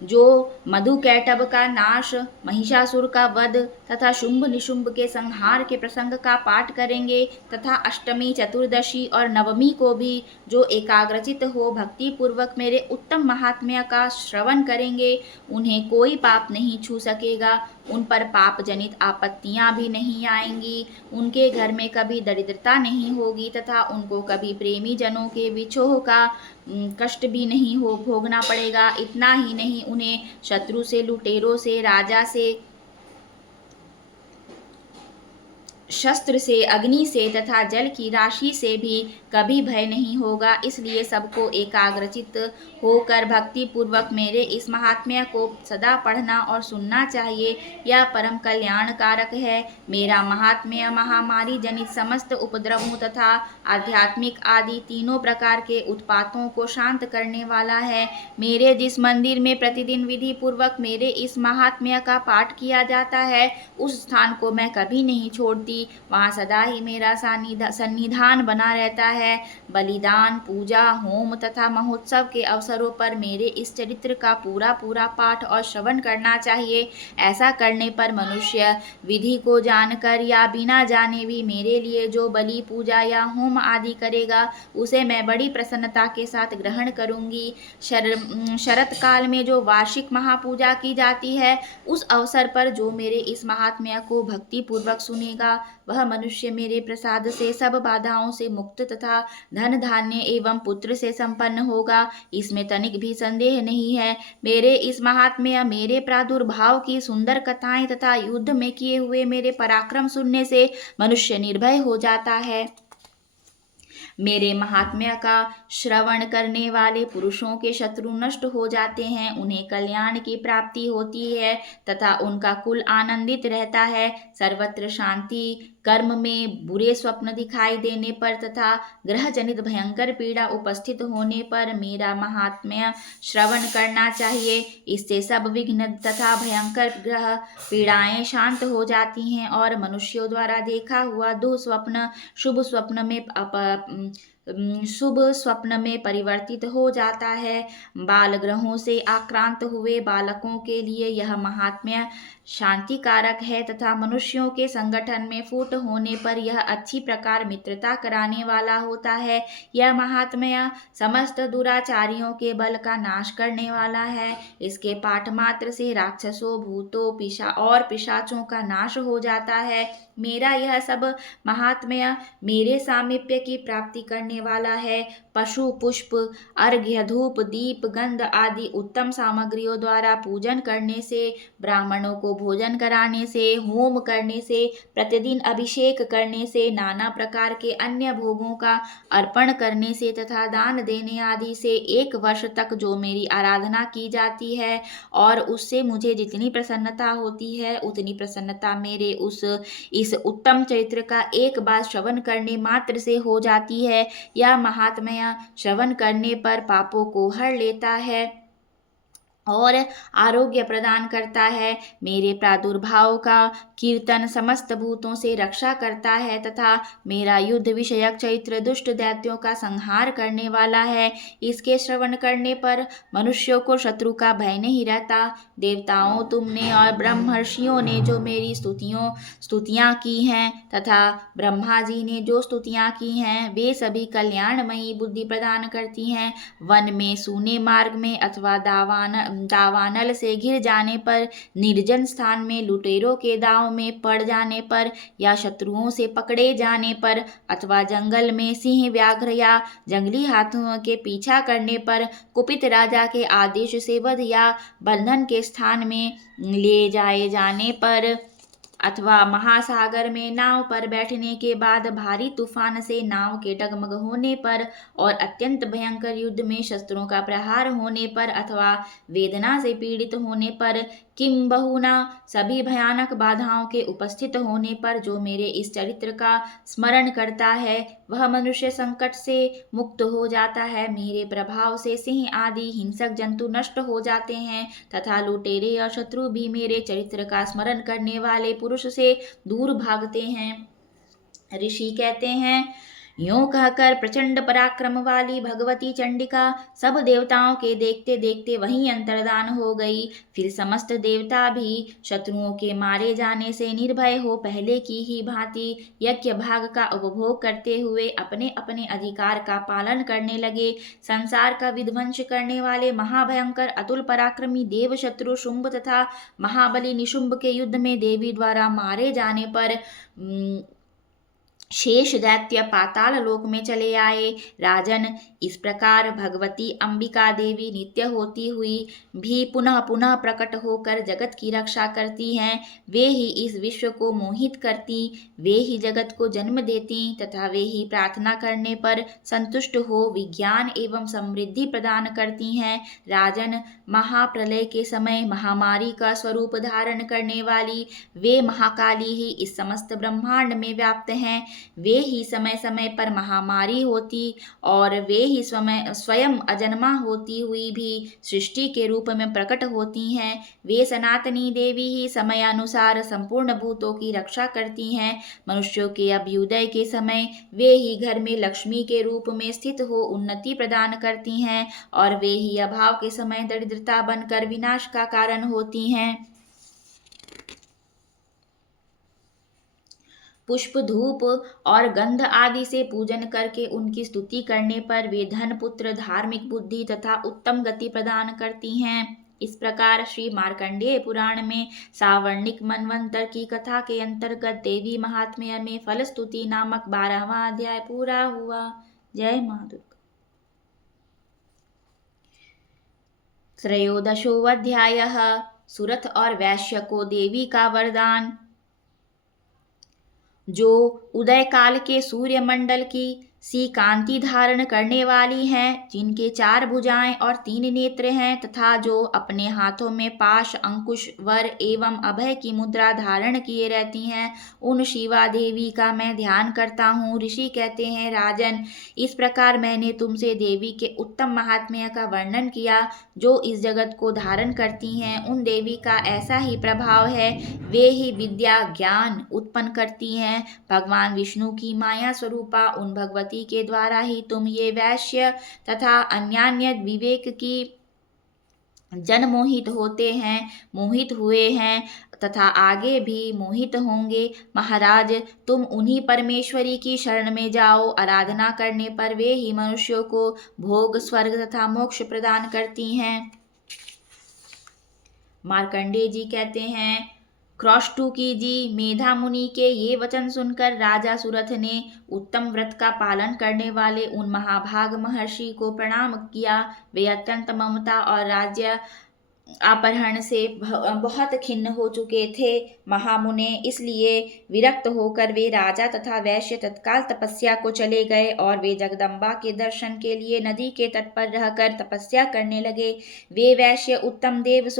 जो मधुकैटभ का नाश, महिषासुर का वध तथा शुंभ निशुंभ के संहार के प्रसंग का पाठ करेंगे तथा अष्टमी, चतुर्दशी और नवमी को भी जो एकाग्रचित हो भक्ति पूर्वक मेरे उत्तम महात्म्य का श्रवण करेंगे, उन्हें कोई पाप नहीं छू सकेगा। उन पर पाप जनित आपत्तियां भी नहीं आएंगी। उनके घर में कभी दरिद्रता नहीं होगी तथा उनको कभी प्रेमी जनों के विछोह का कष्ट भी नहीं हो भोगना पड़ेगा। इतना ही नहीं, उन्हें शत्रु से, लुटेरों से, राजा से, शस्त्र से, अग्नि से तथा जल की राशि से भी कभी भय नहीं होगा। इसलिए सबको एकाग्रचित होकर भक्ति पूर्वक मेरे इस महात्म्य को सदा पढ़ना और सुनना चाहिए। यह परम कल्याणकारक है। मेरा महात्म्य महामारी जनित समस्त उपद्रवों तथा आध्यात्मिक आदि तीनों प्रकार के उत्पातों को शांत करने वाला है। मेरे जिस मंदिर में प्रतिदिन विधि पूर्वक मेरे इस महात्म्य का पाठ किया जाता है, उस स्थान को मैं कभी नहीं छोड़ती। वहाँ सदा ही मेरा सन्निधान बना रहता है। बलिदान, पूजा, होम तथा महोत्सव के अवसरों पर मेरे इस चरित्र का पूरा पाठ और श्रवण करना चाहिए। ऐसा करने पर मनुष्य विधि को जानकर या बिना जाने भी मेरे लिए जो बलि, पूजा या होम आदि करेगा, उसे मैं बड़ी प्रसन्नता के साथ ग्रहण करूंगी। शरत काल में जो वार्षिक महापूजा की जाती है, उस अवसर पर जो मेरे इस महात्म्य को भक्ति पूर्वक सुनेगा, वह मनुष्य मेरे प्रसाद से सब बाधाओं से मुक्त तथा धन, धान्य एवं पुत्र से संपन्न होगा। इसमें तनिक भी संदेह नहीं है। मेरे इस महात्म्य, मेरे प्रादुर्भाव की सुंदर कथाएं तथा युद्ध में किए हुए मेरे पराक्रम सुनने से मनुष्य निर्भय हो जाता है। मेरे महात्म्य का श्रवण करने वाले पुरुषों के शत्रु नष्ट हो जाते हैं, उन्हें कल्याण की प्राप्ति होती है तथा उनका कुल आनंदित रहता है। सर्वत्र शांति, कर्म में बुरे स्वप्न दिखाई देने पर तथा ग्रह जनित भयंकर पीड़ा उपस्थित होने पर मेरा महात्म्य श्रवण करना चाहिए। इससे सब विघ्न तथा भयंकर ग्रह पीड़ाएं शांत हो जाती हैं और मनुष्यों द्वारा देखा हुआ दुःस्वप्न शुभ स्वप्न में परिवर्तित हो जाता है। बाल ग्रहों से आक्रांत हुए बालकों के लिए यह महात्म्य शांतिकारक है तथा मनुष्यों के संगठन में फूट होने पर यह अच्छी प्रकार मित्रता कराने वाला होता है। यह महात्म्य समस्त दुराचारियों के बल का नाश करने वाला है। इसके पाठ मात्र से राक्षसों, भूतों, पिशाचों का नाश हो जाता है। मेरा यह सब महात्म्य मेरे सामीप्य की प्राप्ति करने करने वाला है। पशु, पुष्प, अर्घ्य, धूप, दीप, गंध आदि उत्तम सामग्रियों द्वारा पूजन करने से, ब्राह्मणों को भोजन कराने से, होम करने से, प्रतिदिन अभिषेक करने से, नाना प्रकार के अन्य भोगों का अर्पण करने से तथा दान देने आदि से 1 वर्ष तक जो मेरी आराधना की जाती है और उससे मुझे जितनी प्रसन्नता होती है उतनी प्रसन्नता मेरे इस उत्तम चरित्र का एक बार श्रवण करने मात्र से हो जाती है। यह महात्म्य श्रवण करने पर पापों को हर लेता है और आरोग्य प्रदान करता है। मेरे प्रादुर्भाव का कीर्तन समस्त भूतों से रक्षा करता है तथा मेरा युद्ध विषयक चरित्र दुष्ट दैत्यों का संहार करने वाला है। इसके श्रवण करने पर मनुष्यों को शत्रु का भय नहीं रहता। देवताओं, तुमने और ब्रह्मर्षियों ने जो मेरी स्तुतियाँ की हैं तथा ब्रह्मा जी ने जो स्तुतियाँ की हैं वे सभी कल्याणमयी बुद्धि प्रदान करती हैं। वन में, सूने मार्ग में अथवा दावानल से घिर जाने पर, निर्जन स्थान में लुटेरों के दांव में पड़ जाने पर या शत्रुओं से पकड़े जाने पर अथवा जंगल में सिंह, व्याघ्र या जंगली हाथियों के पीछा करने पर, कुपित राजा के आदेश से वध या बंधन के स्थान में ले जाए जाने पर अथवा महासागर में नाव पर बैठने के बाद भारी तूफान से नाव के डगमग होने पर और अत्यंत भयंकर युद्ध में शस्त्रों का प्रहार होने पर अथवा वेदना से पीड़ित होने पर, किंबहुना सभी भयानक बाधाओं के उपस्थित होने पर जो मेरे इस चरित्र का स्मरण करता है वह मनुष्य संकट से मुक्त हो जाता है। मेरे प्रभाव से सिंह आदि हिंसक जंतु नष्ट हो जाते हैं तथा लुटेरे और शत्रु भी मेरे चरित्र का स्मरण करने वाले पुरुष से दूर भागते हैं। ऋषि कहते हैं, यूं कहकर प्रचंड पराक्रम वाली भगवती चंडिका सब देवताओं के देखते देखते वहीं अंतर्धान हो गई। फिर समस्त देवता भी शत्रुओं के मारे जाने से निर्भय हो पहले की ही भांति यज्ञ भाग का उपभोग करते हुए अपने अपने अधिकार का पालन करने लगे। संसार का विध्वंस करने वाले महाभयंकर अतुल पराक्रमी देव शत्रु शुंभ तथा महाबली निशुंभ के युद्ध में देवी द्वारा मारे जाने पर शेष दैत्य पाताल लोक में चले आए। राजन, इस प्रकार भगवती अंबिका देवी नित्य होती हुई भी पुनः पुनः प्रकट होकर जगत की रक्षा करती हैं। वे ही इस विश्व को मोहित करती, वे ही जगत को जन्म देती तथा वे ही प्रार्थना करने पर संतुष्ट हो विज्ञान एवं समृद्धि प्रदान करती हैं। राजन, महाप्रलय के समय महामारी का स्वरूप धारण करने वाली वे महाकाली ही इस समस्त ब्रह्मांड में व्याप्त हैं। वे ही समय समय पर महामारी होती और वे ही स्वयं अजन्मा होती हुई भी सृष्टि के रूप में प्रकट होती हैं। वे सनातनी देवी ही समयानुसार संपूर्ण भूतों की रक्षा करती हैं। मनुष्यों के अभ्युदय के समय वे ही घर में लक्ष्मी के रूप में स्थित हो उन्नति प्रदान करती हैं और वे ही अभाव के समय दरिद्रता बनकर विनाश का कारण होती हैं। पुष्प, धूप और गंध आदि से पूजन करके उनकी स्तुति करने पर वे धन, पुत्र, धार्मिक बुद्धि तथा उत्तम गति प्रदान करती हैं। इस प्रकार श्री मार्कंडेय पुराण में सावर्णिक मनवंतर की कथा के अंतर्गत देवी महात्म्य में फल स्तुति नामक 12वां अध्याय पूरा हुआ। जय मां दुर्गा। त्रयोदशोऽध्यायः सुरथ और वैश्य को देवी का वरदान। जो उदय काल के सूर्य मंडल की सी कांति धारण करने वाली हैं, जिनके 4 भुजाएं और 3 नेत्र हैं तथा जो अपने हाथों में पाश, अंकुश, वर एवं अभय की मुद्रा धारण किए रहती हैं, उन शिवा देवी का मैं ध्यान करता हूँ। ऋषि कहते हैं, राजन, इस प्रकार मैंने तुमसे देवी के उत्तम महात्म्य का वर्णन किया जो इस जगत को धारण करती हैं। उन देवी का ऐसा ही प्रभाव है, वे ही विद्या, ज्ञान उत्पन्न करती हैं। भगवान विष्णु की माया स्वरूपा उन भगवती के द्वारा ही तुम ये वैश्य तथा अन्यान्य विवेक की जन मोहित हुए हैं तथा आगे भी मोहित होंगे। महाराज, तुम उन्हीं परमेश्वरी की शरण में जाओ। आराधना करने पर वे ही मनुष्यों को भोग, स्वर्ग तथा मोक्ष प्रदान करती हैं। मार्कंडेय जी कहते हैं, क्रौष्टुकी जी। मेधा मुनि के ये वचन सुनकर राजा सुरथ ने उत्तम व्रत का पालन करने वाले उन महाभाग महर्षि को प्रणाम किया। वे अत्यंत ममता और राज्य अपहरण से बहुत खिन्न हो चुके थे। महामुने इसलिए विरक्त होकर वे राजा तथा वैश्य तत्काल तपस्या को चले गए और वे जगदम्बा के दर्शन के लिए नदी के तट पर रहकर तपस्या करने लगे। वे वैश्य उत्तम देवी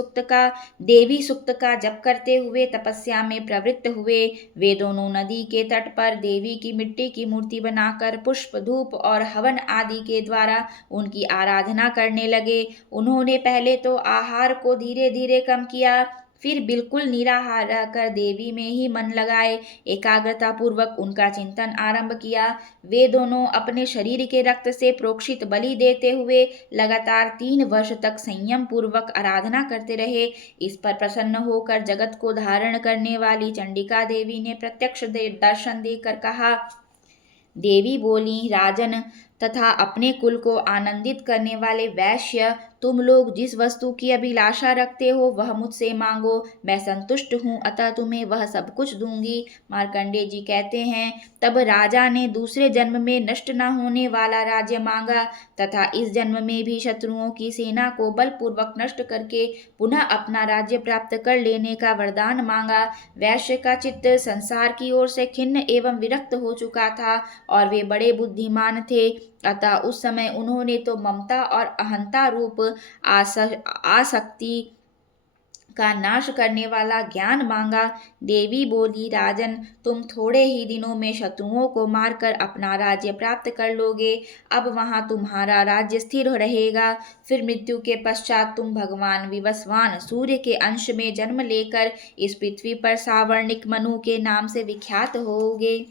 सुक्त का जप करते हुए तपस्या में प्रवृत्त हुए। वे दोनों नदी के तट पर देवी की मिट्टी की मूर्ति बनाकर पुष्प धूप और हवन आदि के द्वारा उनकी आराधना करने लगे। उन्होंने पहले तो आहार को धीरे धीरे कम किया, फिर बिल्कुल निराहार रहकर देवी में ही मन लगाए एकाग्रता पूर्वक उनका चिंतन आरंभ किया। वे दोनों अपने शरीर के रक्त से प्रोक्षित बलि देते हुए लगातार 3 वर्ष तक संयम पूर्वक आराधना करते रहे। इस पर प्रसन्न होकर जगत को धारण करने वाली चंडिका देवी ने प्रत्यक्ष दर्शन देकर कहा। देवी बोली, राजन तथा अपने कुल को आनंदित करने वाले वैश्य, तुम लोग जिस वस्तु की अभिलाषा रखते हो वह मुझसे मांगो, मैं संतुष्ट हूँ, अतः तुम्हें वह सब कुछ दूंगी। मार्कंडेय जी कहते हैं, तब राजा ने दूसरे जन्म में नष्ट न होने वाला राज्य मांगा तथा इस जन्म में भी शत्रुओं की सेना को बलपूर्वक नष्ट करके पुनः अपना राज्य प्राप्त कर लेने का वरदान मांगा। वैश्य का चित्त संसार की ओर से खिन्न एवं विरक्त हो चुका था और वे बड़े बुद्धिमान थे, अतः उस समय उन्होंने तो ममता और अहंता रूप आसक्ति का नाश करने वाला ज्ञान मांगा। देवी बोली, राजन, तुम थोड़े ही दिनों में शत्रुओं को मारकर अपना राज्य प्राप्त कर लोगे। अब वहां तुम्हारा राज्य स्थिर रहेगा। फिर मृत्यु के पश्चात तुम भगवान विवस्वान सूर्य के अंश में जन्म लेकर इस पृथ्वी पर सावर्णिक मनु के नाम से विख्यात होगे।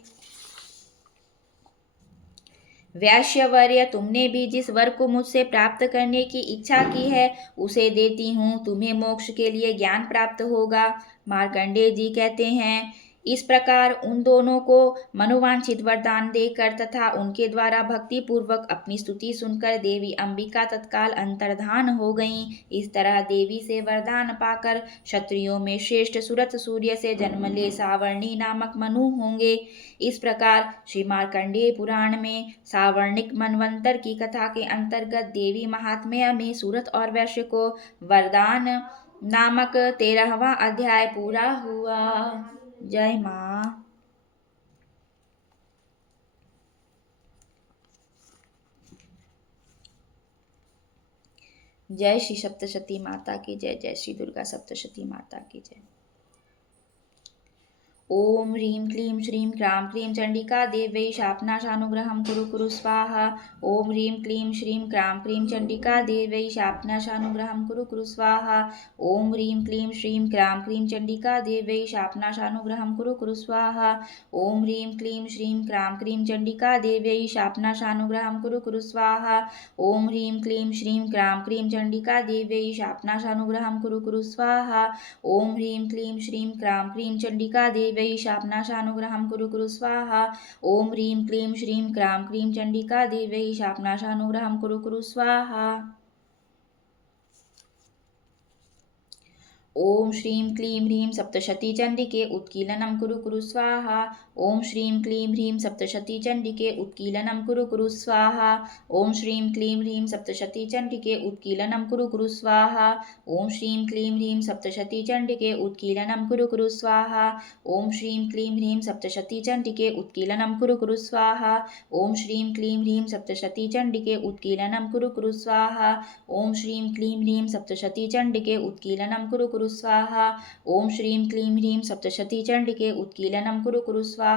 वैश्यवर्य, तुमने भी जिस वर को मुझसे प्राप्त करने की इच्छा की है उसे देती हूँ, तुम्हें मोक्ष के लिए ज्ञान प्राप्त होगा। मार्कंडेय जी कहते हैं, इस प्रकार उन दोनों को मनोवांछित वरदान देकर तथा उनके द्वारा भक्ति पूर्वक अपनी स्तुति सुनकर देवी अंबिका तत्काल अंतर्धान हो गईं। इस तरह देवी से वरदान पाकर क्षत्रियों में श्रेष्ठ सुरथ सूर्य से जन्म ले सावर्णी नामक मनु होंगे। इस प्रकार श्री मार्कंडेय पुराण में सावर्णिक मनवंतर की कथा के अंतर्गत देवी महात्म्य में सूरत और वैश्य को वरदान नामक 13वां अध्याय पूरा हुआ। जय माँ। जय श्री सप्तशती माता की जय। जय श्री दुर्गा सप्तशती माता की जय। ओम ह्रीं क्लीं श्रीं क्रां क्लीं चंडिका देव्यै शापनाशानुग्रहं कुरु कुरु स्वाहा। ओम ह्रीं क्लीं श्रीं क्रां क्लीं चंडिका देव्यै शापनाशानुग्रहं कुरु कुरु स्वाहा। ओम ह्रीं क्लीं श्रीं क्रां क्लीं चंडिका देव्यै शापनाशानुग्रहं कुरु कुरु स्वाहा। ओम ह्रीं क्लीं श्रीं क्रां क्लीं चंडिका देव्यै शापनाशानुग्रहं कुरु कुरु स्वाहा। ओम ह्रीं क्लीं श्रीं क्रां क्लीं चंडिका देव्यै शापनाशानुग्रहं कुरु कुरु स्वाहा। ओम ह्रीं क्लीं श्रीं क्रां क्लीं चंडिका देव्यै शापनाशानुग्रहं कुरु कुरु स्वाहा। ओम ह्रीं क्लीं श्रीं क्रां क्लीं चंडिका देव्यै शापनाशानुग्रहं कुरु कुरु स्वाहा। ओम श्रीं क्लीं ह्रीं सप्तशती चंडिके उत्कीलनं कुरु कुरु स्वाहा। ओम श्रीं क्लीं ह्रीं सप्तशती चंडिके उत्कीलनं कुरु कुरु स्वाहा। ओम श्रीं क्लीं ह्रीं सप्तशती चंडिके उत्कीलनं कुरु कुरु स्वाहा। ओम श्रीं क्लीं ह्रीं सप्तशती चंडिके उत्कीलनं कुरु कुरु स्वाहा। ओम श्रीं क्लीं ह्रीं सप्तशती चंडिके उत्कीलनं कुरु कुरु स्वाहा। ओम श्रीं क्लीं ह्रीं सप्तशती चंडिके उत्कीलनं कुरु कुरु स्वाहा। ओम श्रीं क्लीं ह्रीं सप्तशती चंडिके उत्कीलनं कुरु कुरु स्वाहा। ओम श्रीं क्लीं ह्रीं सप्तशती चंडिके उत्कीलनं कुरु कुरु स्वाहा।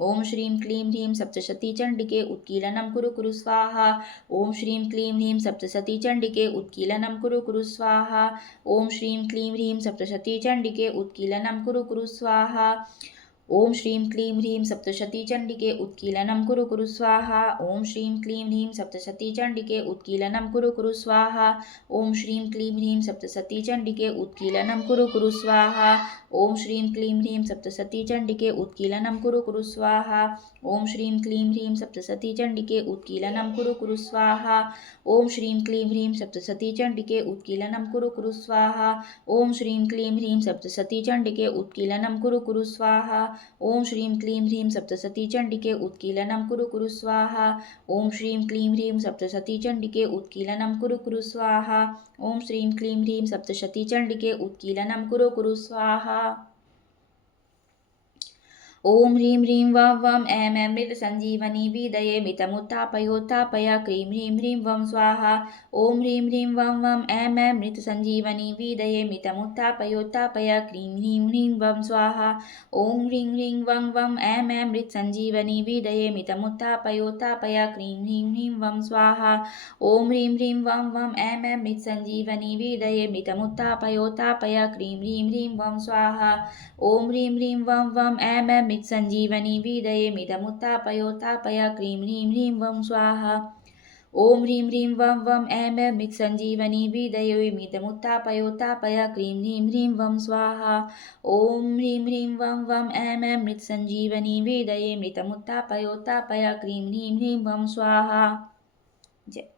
ओम श्रीं क्लीं ह्रीं सप्तशती चंडिके उत्कीलनं कुरु कुरु स्वाहा। ओम श्रीं क्लीं ह्रीं सप्तशती चंडिके उत्कीलनं कुरु कुरु स्वाहा। ओम श्रीं क्लीं ह्रीं सप्तशती चंडिके उत्कीलनं कुरु कुरु स्वाहा। ओम श्रीं क्लीं ह्रीं सप्तशती चंडिके उत्कीलनं कुरु कुरु स्वाहा। ओम श्रीं क्लीं ह्रीं सप्तशती चंडिके उत्कीलनं कुरु कुरु स्वाहा। ओम श्रीं क्लीं ह्रीं सप्तशती चंडिके उत्कीलनं कुरु कुरु स्वाहा। ओम श्रीं क्लीं ह्रीं सप्तशती चंडिके उत्कीलनं कुरु कुरु स्वाहा। ओम श्रीं क्लीं ह्रीं सप्तशती चंडिके उत्कीलनं कुरु कुरु स्वाहा। ओम श्रीं क्लीं ह्रीं सप्तशती चंडिके उत्कीलनं कुरु कुरु स्वाहा। ओम श्रीं क्लीं ह्रीं सप्तशती चंडिके उत्कीलनं कुरु कुरु स्वाहा। ओम श्रीं क्लीं ह्रीं सप्तशती चंडिके उत्कीलनं कुरु कुरु स्वाहा। ओम श्रीं क्लीं ह्रीं सप्तशती चंडिके उत्कीलनं कुरु कुरु स्वाहा। ओम श्रीं क्लीं ह्रीं सप्तशती चंडिके उत्कीलनं कुरु कुरु स्वाहा। ओम ह्रीं ह्रीं वं वं ऐं अमृत संजीवनी वीदये मितमुत्थापयोत्थापय क्रीं ह्रीं ह्रीं वं स्वाहा। ओम ह्रीं ह्रीं वं वं ऐं अमृत संजीवनी वीदये मितमुत्थापयोत्थापय क्रीं ह्रीं ह्रीं वं स्वाहा। ओम ह्रीं ह्रीं वं वं ऐं अमृत संजीवनी वीदये मितमुत्थापयोत्थापय क्रीं ह्रीं ह्रीं वं स्वाहा। ओम ह्रीं ह्रीं वं वं ऐं अमृत संजीवनी वीदये मितमुत्थापयोत्थापय क्रीं ह्रीं ह्रीं वं स्वाहा। ओम ह्रीं ह्रीं वं वं ऐं अमृत संजीवनी वीदये मितमुत्थापयोत्थापय क्रीं ह्रीं ह्रीं वं स्वाहा। ओम ह्रीं ह्रीं वं वं ऐं अमृत संजीवनी वीदये मितमुत्थापयोत्थापय क्रीं ह्रीं ह्रीं वं स्वाहा। ओम ह्रीं ह्रीं वं वं ऐं अमृत संजीवनी वीदये मितमुत्थापयोत्थापय क्रीं ह्रीं ह्रीं वं स्वाहा। जय।